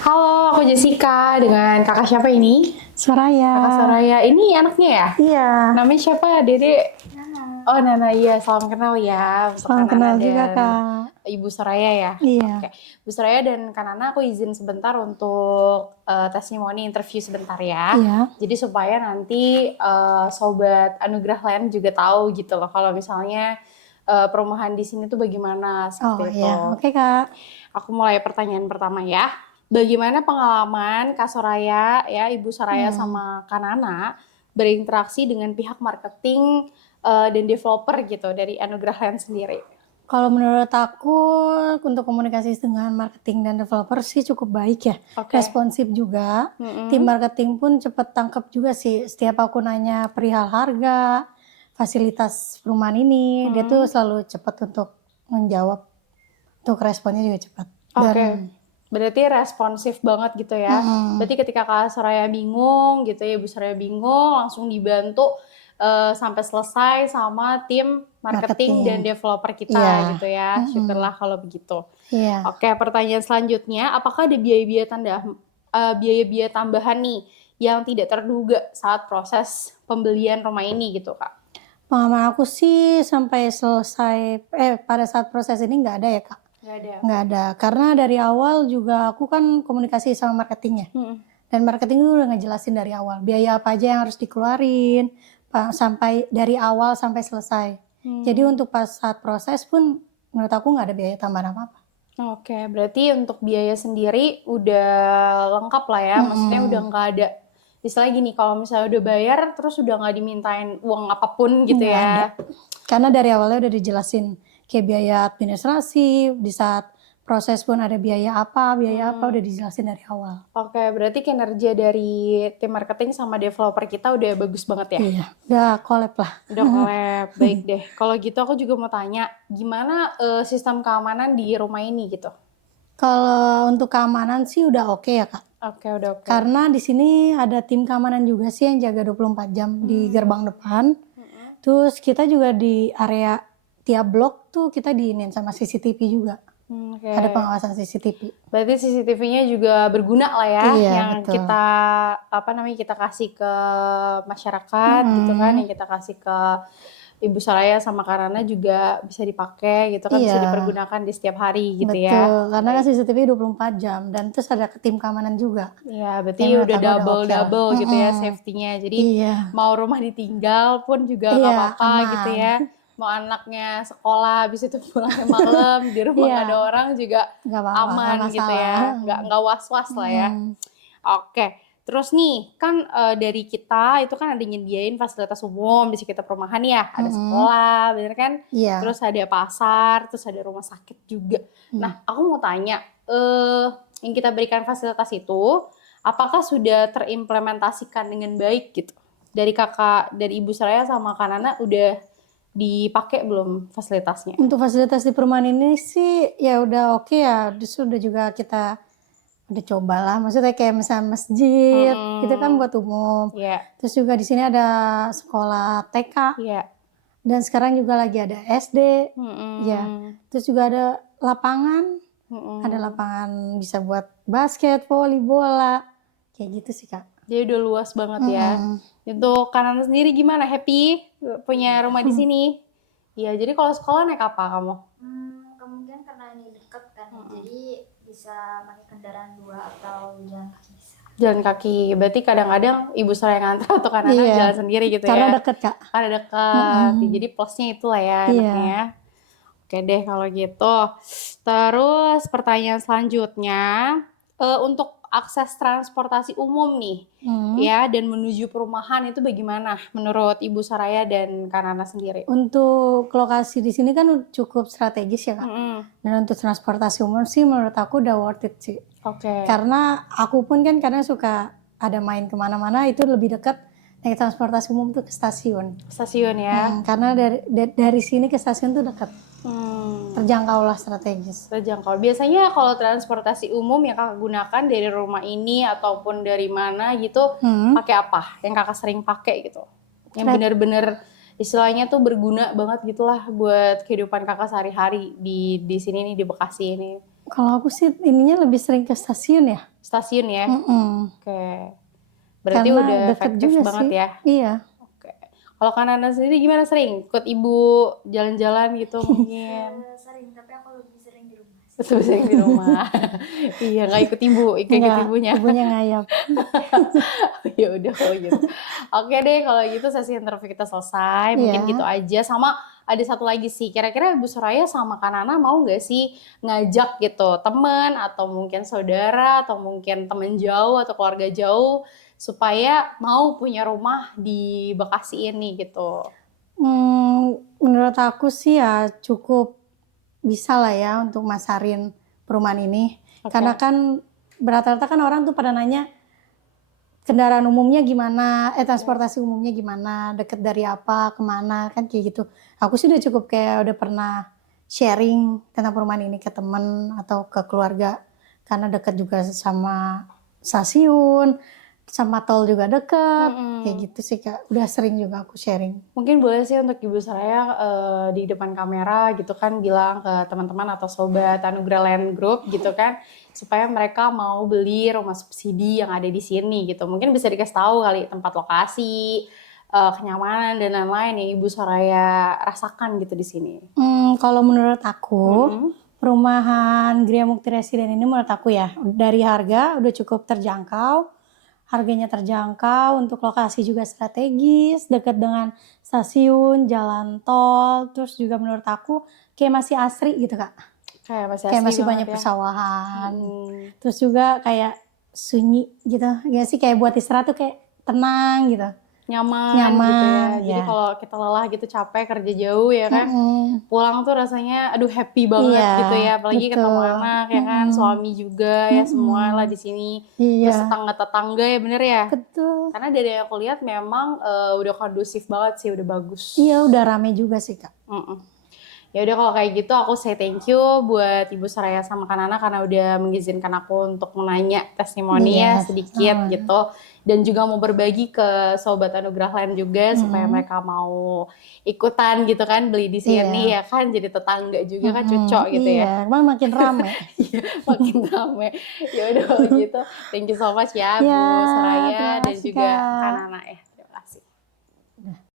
Halo, aku Jessica dengan kakak siapa ini? Soraya. Kakak Soraya. Ini anaknya ya? Iya. Namanya siapa, Dede? Nana. Oh, Nana. Iya, salam kenal ya untuk Salam Kak Nana kenal juga, dan Kak. Ibu Soraya ya. Iya. Oke, Ibu Soraya dan Kak Nana, aku izin sebentar untuk testimoni interview sebentar ya. Iya. Jadi supaya nanti sobat anugerah lain juga tahu gitu loh, kalau misalnya perumahan di sini tuh bagaimana Oh seperti itu. iya, oke Kak. Aku mulai pertanyaan pertama ya. Bagaimana pengalaman Kak Soraya, ya Ibu Soraya sama Kak Nana berinteraksi dengan pihak marketing dan developer gitu dari Anugerah Land sendiri? Kalau menurut aku untuk komunikasi dengan marketing dan developer sih cukup baik ya. Oke. Responsif juga. Tim marketing pun cepet tangkep juga sih. Setiap aku nanya perihal harga, fasilitas perumahan ini, dia tuh selalu cepat untuk menjawab. Untuk responnya juga cepat. Oke. Berarti responsif banget gitu ya. Berarti ketika Kak Soraya bingung gitu ya, Ibu Soraya bingung, langsung dibantu sampai selesai sama tim marketing dan developer kita gitu ya. Syukurlah kalau begitu. Iya. Oke, pertanyaan selanjutnya, apakah ada biaya-biaya tambahan nih yang tidak terduga saat proses pembelian rumah ini gitu, Kak? Pengalaman aku sih sampai selesai, pada saat proses ini nggak ada ya Kak. Nggak ada. Nggak ada, karena dari awal juga aku kan komunikasi sama marketingnya. Dan marketing itu udah ngejelasin dari awal, biaya apa aja yang harus dikeluarin, sampai dari awal sampai selesai. Jadi untuk pas saat proses pun menurut aku nggak ada biaya tambahan apa-apa. Oke, berarti untuk biaya sendiri udah lengkap lah ya, maksudnya udah nggak ada. Istilahnya gini, kalau misalnya udah bayar, terus udah nggak dimintain uang apapun gitu Nggak ya. ada. Karena dari awalnya udah dijelasin, kayak biaya administrasi, di saat proses pun ada biaya apa udah dijelasin dari awal. Oke, berarti kinerja dari tim marketing sama developer kita udah bagus banget ya? Iya, udah collab lah. Udah collab, baik deh. Kalau gitu aku juga mau tanya, gimana sistem keamanan di rumah ini gitu? Kalau untuk keamanan sih udah oke ya Kak. Oke, udah oke. Karena di sini ada tim keamanan juga sih yang jaga 24 jam di gerbang depan. Terus kita juga di area tiap blok tuh kita diinin sama CCTV juga. Oke. Ada pengawasan CCTV. Berarti CCTV-nya juga berguna lah ya, Iya, yang betul. kita kasih ke masyarakat gitu kan, yang kita kasih ke Ibu Soraya sama Kak Nana juga bisa dipakai gitu kan, bisa Iya. dipergunakan di setiap hari gitu Betul, ya. karena kan CCTV 24 jam dan terus ada tim keamanan juga. Iya, berarti Yang menurut udah aku udah oke lah. double gitu ya safety-nya. Jadi Iya. mau rumah ditinggal pun juga nggak Iya, apa-apa gitu aman. ya. Mau anaknya sekolah habis itu pulangnya malam di rumah Iya. nggak ada orang juga Nggak apa-apa, aman nggak gitu ya. masalah. Nggak was-was lah ya. Oke. Terus nih, kan dari kita itu kan ada nyediain fasilitas umum di sekitar perumahan ya. Ada sekolah, bener kan? Iya. Terus ada pasar, terus ada rumah sakit juga. Nah, aku mau tanya, yang kita berikan fasilitas itu, apakah sudah terimplementasikan dengan baik gitu? Dari Ibu Soraya sama Kak Nana udah dipakai belum fasilitasnya? Untuk fasilitas di perumahan ini sih ya udah oke ya. Sudah juga kita udah coba lah. Maksudnya kayak misalnya masjid, itu kan buat umum. Iya. Terus juga di sini ada sekolah TK. Iya. Dan sekarang juga lagi ada SD. Ya. Terus juga ada lapangan. Ada lapangan bisa buat basket, voli, bola. Kayak gitu sih Kak. Jadi udah luas banget ya. Untuk Kak Nana sendiri gimana? Happy punya rumah di sini? Iya, jadi kalau sekolah naik apa kamu? Kemungkinan karena ini dekat kan, jadi bisa pakai kendaraan 2 atau jalan kaki bisa. Jalan kaki, berarti kadang-kadang Ibu Soraya ngantar atau Kak Nana Iya. jalan sendiri gitu Karena ya? deket Kak. Karena dekat, jadi plusnya itulah ya enaknya ya. Oke deh kalau gitu. Terus pertanyaan selanjutnya, untuk akses transportasi umum nih, ya dan menuju perumahan itu bagaimana menurut Ibu Soraya dan Kak Nana sendiri? Untuk lokasi di sini kan cukup strategis ya Kak. Dan untuk transportasi umum sih menurut aku udah worth it sih. Oke. Karena aku pun kan kadang suka ada main kemana-mana itu lebih dekat naik transportasi umum tuh ke stasiun. Stasiun ya. Karena dari sini ke stasiun tuh dekat. Terjangkau lah strategis. Terjangkau. Biasanya kalau transportasi umum yang kakak gunakan dari rumah ini ataupun dari mana gitu, pakai apa? Yang kakak sering pakai gitu? Yang benar-benar istilahnya tuh berguna banget gitulah buat kehidupan kakak sehari-hari di sini nih, di Bekasi ini. Kalau aku sih ininya lebih sering ke stasiun ya. stasiun ya. Oke. Berarti Karena udah deket efektif juga banget sih. ya. Iya. Oke. Kalau Kanana sendiri gimana, sering ikut ibu jalan-jalan gitu mungkin? Sering, tapi aku lebih sering di rumah sih. Betul, sering di rumah. Iya, nggak ikut ikut Enggak, ibunya. ibunya ngayap. Ya udah kalau gitu. Oke deh kalau gitu sesi interview kita selesai. Mungkin Iya. gitu aja. Sama ada satu lagi sih. Kira-kira Ibu Soraya sama Kanana mau nggak sih ngajak gitu teman atau mungkin saudara atau mungkin teman jauh atau keluarga jauh supaya mau punya rumah di Bekasi ini gitu. Menurut aku sih ya cukup bisa lah ya untuk masarin perumahan ini. Oke. Karena kan rata-rata kan orang tuh pada nanya kendaraan umumnya gimana, transportasi umumnya gimana, deket dari apa, kemana, kan kayak gitu. Aku sih udah cukup kayak udah pernah sharing tentang perumahan ini ke temen atau ke keluarga. Karena deket juga sama stasiun, sama tol juga deket, kayak gitu sih Kak. Udah sering juga aku sharing. Mungkin boleh sih untuk Ibu Soraya di depan kamera gitu kan bilang ke teman-teman atau sobat Anugerah Land Group gitu kan supaya mereka mau beli rumah subsidi yang ada di sini gitu. Mungkin bisa dikasih tahu kali tempat lokasi, kenyamanan dan lain-lain yang Ibu Soraya rasakan gitu di sini. Kalau menurut aku perumahan Gria Mukti Residen ini menurut aku ya dari harga udah cukup terjangkau. Harganya terjangkau, untuk lokasi juga strategis, dekat dengan stasiun, jalan tol, terus juga menurut aku kayak masih asri gitu Kak. Kayak masih Kayak asli masih banget banyak ya. persawahan. Terus juga kayak sunyi gitu. Ya sih kayak buat istirahat tuh kayak tenang gitu. Nyaman gitu ya. Jadi ya. kalau kita lelah gitu capek kerja jauh ya kan. Pulang tuh rasanya aduh happy banget Iya, gitu ya. Apalagi ketemu betul. anak ya kan, suami juga ya semua lah di sini. Terus Iya, tetangga-tetangga ya bener ya. betul. Karena dari yang aku lihat memang udah kondusif banget sih, udah bagus. Iya, udah rame juga sih Kak. Ya udah kalau kayak gitu aku say thank you buat Ibu Soraya sama Kanana karena udah mengizinkan aku untuk menanya testimoni ya sedikit gitu. Dan juga mau berbagi ke Sobat Anugerah Land juga supaya mereka mau ikutan gitu kan beli di sini ya kan. Jadi tetangga juga kan cocok gitu ya. Iya, makin rame. Iya, makin rame. Ya udah kalau gitu thank you so much ya Bu Ya, Soraya terima dan kasih juga Kak. Kanana ya.